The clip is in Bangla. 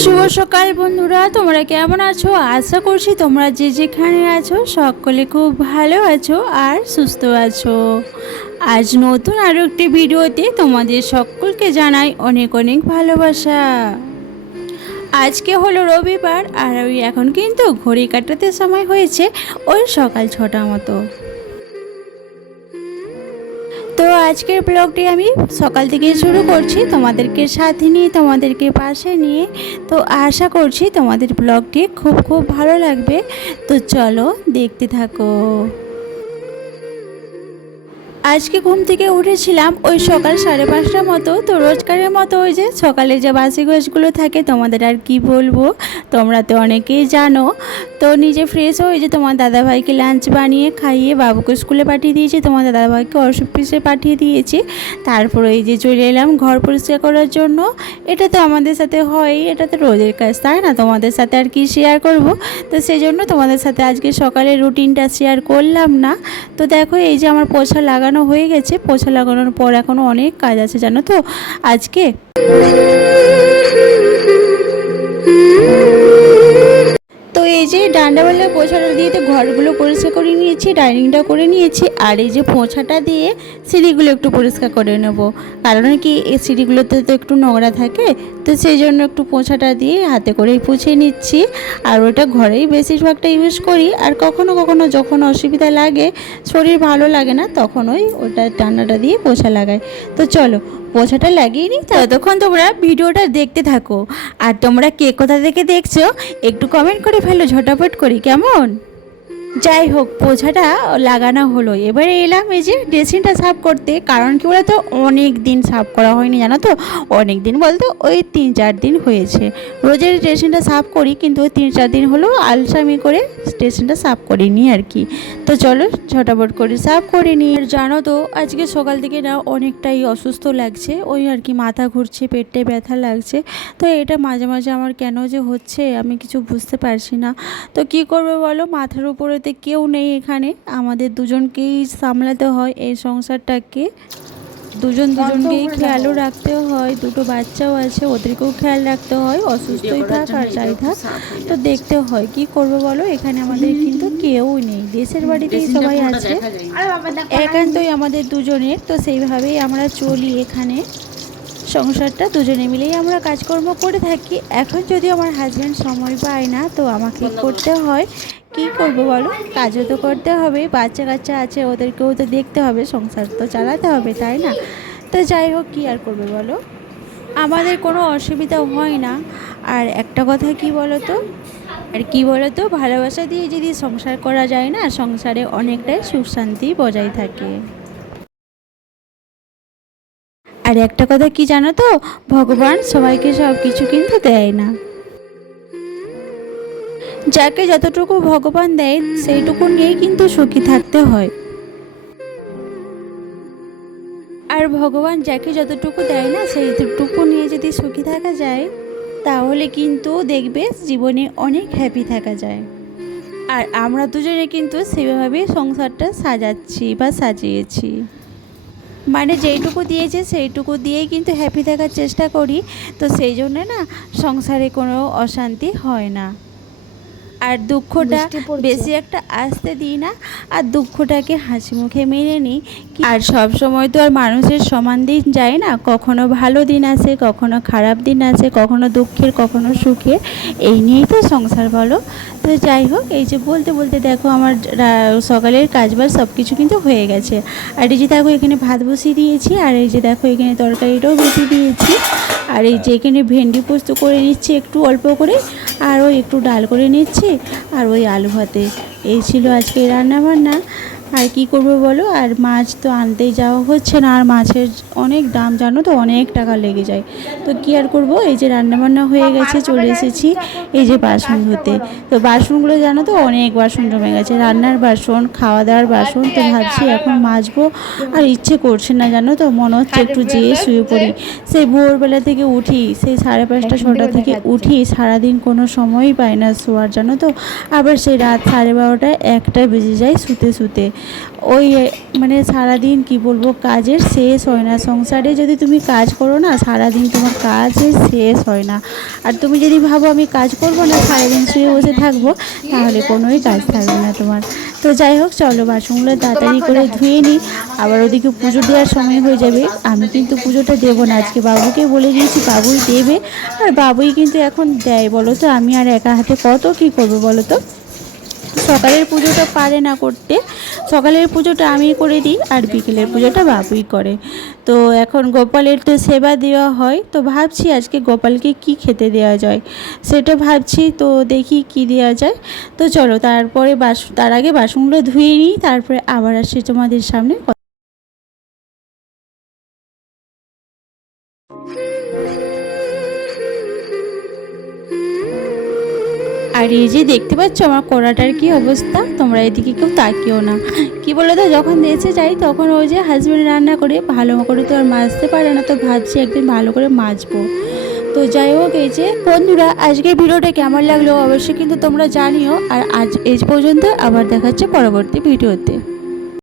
শুভ সকাল বন্ধুরা, তোমরা কেমন আছো? আশা করছি তোমরা যে যেখানে আছো সকলে খুব ভালো আছো আর সুস্থ আছো। আজ নতুন আরও একটি ভিডিওতে তোমাদের সকলকে জানাই অনেক অনেক ভালোবাসা। আজকে হলো রবিবার আর ওই এখন কিন্তু ঘড়ি কাটাতে সময় হয়েছে ওই সকাল 6টা মতো। তো আজকের ব্লগটি আমি সকাল থেকে শুরু করছি, তোমাদেরকে সাথে নিয়ে, তোমাদেরকে পাশে নিয়ে। তো আশা করছি তোমাদের ব্লগটি খুব খুব ভালো লাগবে। তো চলো দেখতে থাকো। আজকে ঘুম থেকে উঠেছিলাম ওই সকাল 5:30টার মতো। তো রোজকারের মতো ওই যে সকালে যে বাসি গোছগুলো থাকে, তোমাদের আর কি বলবো, তোমরা তো অনেকেই জানো। তো নিজে ফ্রেশ হয়ে যে তোমার দাদাভাইকে লাঞ্চ বানিয়ে খাইয়ে বাবুকে স্কুলে পাঠিয়ে দিয়েছি, তোমার দাদাভাইকে অফিসে পাঠিয়ে দিয়েছি। তারপর এই যে চলে এলাম ঘর পরিষ্কার করার জন্য। এটা তো আমাদের সাথে হয়, এটা তো রোজের কাজ, তাই না? তোমাদের সাথে আর কি শেয়ার করব। তো সেই জন্য তোমাদের সাথে আজকে সকালের রুটিনটা শেয়ার করলাম না। তো দেখো এই যে আমার পোছা লাগানো হয়ে গেছে। পোছা লাগানোর পর এখনও অনেক কাজ আছে জানো তো আজকে। তো এই যে ডান্ডাওয়ালা পোছাটা দিয়ে তো ঘরগুলো পরিষ্কার করে নিয়েছি, ডাইনিংটা করে নিয়েছি, আর এই যে পোছাটা দিয়ে সিঁড়িগুলো একটু পরিষ্কার করে নেব। কারণ কি এই সিঁড়িগুলোতে তো একটু নোংরা থাকে, তো সেই জন্য একটু পোছাটা দিয়ে হাতে করেই পুছে নিচ্ছি। আর ওটা ঘরেই বেশিরভাগটা ইউজ করি। আর কখনো কখনো যখন অসুবিধা লাগে, শরীর ভালো লাগে না, তখন ওটা ডান্ডাটা দিয়ে পোছা লাগাই। তো চলো পোছাটা লাগিয়ে নিই, ততক্ষণ তোমরা ভিডিওটা দেখতে থাকো। আর তোমরা কে কোথা থেকে দেখছো একটু কমেন্ট করে ফেলো ঝটাপট করি, কেমন? যাই হোক, পোছাটা লাগানো হলো। এবারে এলাম এই যে ড্রেসিংটা সাফ করতে। কারণ কি বলে তো, অনেক দিন সাফ করা হয়নি জানো তো। অনেক দিন বলতে ওই 3-4 দিন হয়েছে। রোজের ড্রেসিংটা সাফ করি, কিন্তু ওই 3-4 দিন হলো আলসামি করে ড্রেসিংটা সাফ করিনি আর কি। তো চলো ঝটাপট করে সাফ করে নিই। আর জানো তো আজকে সকাল থেকে না অনেকটাই অসুস্থ লাগছে, ওই আর কি মাথা ঘুরছে, পেটে ব্যথা লাগছে। তো এটা মাঝে মাঝে আমার কেন যে হচ্ছে আমি কিছু বুঝতে পারছি না। তো কি করবে বলো, মাথার উপরে কেউ নেই এখানে, আমাদের দুজনকেই সামলাতে হয় এই সংসারটাকে। দুজনকেই খেয়ালও রাখতে হয়। দুটো বাচ্চাও আছে, ওদেরকেও খেয়াল রাখতে হয়, অসুস্থই থাক আর যাই থাক, তো দেখতে হয়। কি করবো বলো, এখানে আমাদের কিন্তু কেউ নেই, দেশের বাড়িতেই সবাই আছে, একান্তই আমাদের দুজনের। তো সেইভাবেই আমরা চলি এখানে, সংসারটা দুজনে মিলেই আমরা কাজকর্ম করে থাকি। এখন যদি আমার হাজব্যান্ড সময় পায় না, তো আমাকে করতে হয়। কি করবো বলো, কাজও তো করতে হবে, বাচ্চা কাচ্চা আছে, ওদেরকেও তো দেখতে হবে, সংসার তো চালাতে হবে, তাই না? তো যাই হোক, কী আর করবে বলো, আমাদের কোনো অসুবিধা হয় না। আর একটা কথা কি বলো তো, ভালোবাসা দিয়ে যদি সংসার করা যায় না, সংসারে অনেকটাই সুখ শান্তি বজায় থাকে। আর একটা কথা কি জানো তো, ভগবান সবাইকে সব কিছু কিন্তু দেয় না। যাকে যতটুকু ভগবান দেয় সেইটুকু নিয়েই কিন্তু সুখী থাকতে হয়। আর ভগবান যাকে যতটুকু দেয় না, সেইটুকু নিয়ে যদি সুখী থাকা যায়, তাহলে কিন্তু দেখবে জীবনে অনেক হ্যাপি থাকা যায়। আর আমরা দুজনে কিন্তু সেভাবেই সংসারটা সাজাচ্ছি বা সাজিয়েছি। মানে যেইটুকু দিয়েছে সেইটুকু দিয়েই কিন্তু হ্যাপি থাকার চেষ্টা করি। তো সেই জন্য না সংসারে কোনো অশান্তি হয় না। আর দুঃখটা বেশি একটা আসতে দিই না, আর দুঃখটাকে হাসি মুখে মেনে নিই। আর সব সময় তো আর মানুষের সমান দিন যায় না, কখনো ভালো দিন আসে, কখনো খারাপ দিন আসে, কখনো দুঃখের, কখনো সুখের, এই নিয়েই তো সংসার বলো। তো যাই হোক, এই যে বলতে বলতে দেখো আমার সকালের কাজবাজ সব কিছু কিন্তু হয়ে গেছে। আর এই যে দেখো এখানে ভাত বসিয়ে দিয়েছি, আর এই যে দেখো এখানে তরকারিটাও বসিয়ে দিয়েছি। আর এই যে এখানে ভেন্ডি পোস্ত করে নিচ্ছি একটু অল্প করে, আর ওই একটু ডাল করে নিচ্ছি, আর ওই আলু ভাতে। এই ছিল আজকে রান্না বান্না। আর কি করবো বলো, আর মাছ তো আনতেই যাওয়া হচ্ছে না, আর মাছের অনেক দাম জানো তো, অনেক টাকা লেগে যায়। তো কি আর করবো, এই যে রান্নাবান্না হয়ে গেছে, চলে এসেছি এই যে বাসন ধুতে। তো বাসনগুলো জানো তো অনেক বাসন জমে গেছে, রান্নার বাসন, খাওয়া দাওয়ার বাসন। তো ভাবছি এখন মাজবো, আর ইচ্ছে করছে না জানো তো, মনে হচ্ছে একটু যেয়ে শুয়ে পড়ি। সেই ভোরবেলা থেকে উঠি, সেই 5:30 6টা থেকে উঠি, সারাদিন কোনো সময়ই পাই না শোয়ার জানো তো। আবার সেই রাত 12:30 1টা বেজে যায় শুতে শুতে। ওই মানে সারাদিন কি বলবো, কাজের শেষ হয় না। সংসারে যদি তুমি কাজ করো না, সারাদিন তোমার কাজের শেষ হয় না। আর তুমি যদি ভাবো আমি কাজ করবো না, সারাদিন শুয়ে বসে থাকবো, তাহলে কোনোই কাজ থাকবে না তোমার। তো যাই হোক, চলো বাসনগুলো তাড়াতাড়ি করে ধুয়ে নিই, আবার ওদিকে পুজো দেওয়ার সময় হয়ে যাবে। আমি কিন্তু পুজোটা দেবো না, আজকে বাবুকে বলে দিয়েছি বাবুই দেবে। আর বাবুই কিন্তু এখন দেয়, বলো তো। আমি আর একা হাতে কত কী করবো বলো তো। সকালের পুজোটা পারে না করতে, সকালের পুজোটা আমি করে দিই, আর বিকেলের পুজোটা বাবুই করে। তো এখন গোপালের তো সেবা দেওয়া হয়, তো ভাবছি আজকে গোপালকে কি খেতে দেওয়া যায় সেটা ভাবছি। তো দেখি কি দেওয়া যায়। তো চলো তারপরে তার আগে বাসনগুলো ধুয়ে নিই, তারপরে আবার আসছি তোমাদের সামনে। আর এই যে দেখতে পাচ্ছ আমার কড়াটার কি অবস্থা, তোমরা এদিকে কেউ তাকিও না। কি বলে তো, যখন দেশে যাই তখন ওই যে হাজব্যান্ড রান্না করে ভালো করে তো আর মাজতে পারে না, তো ভাবছি একদিন ভালো করে মাজবো। তো যাই হোক, এই যে বন্ধুরা, আজকের ভিডিওটা কেমন লাগলো অবশ্যই কিন্তু তোমরা জানিও। আর আজ এই পর্যন্ত, আবার দেখা হচ্ছে পরবর্তী ভিডিওতে।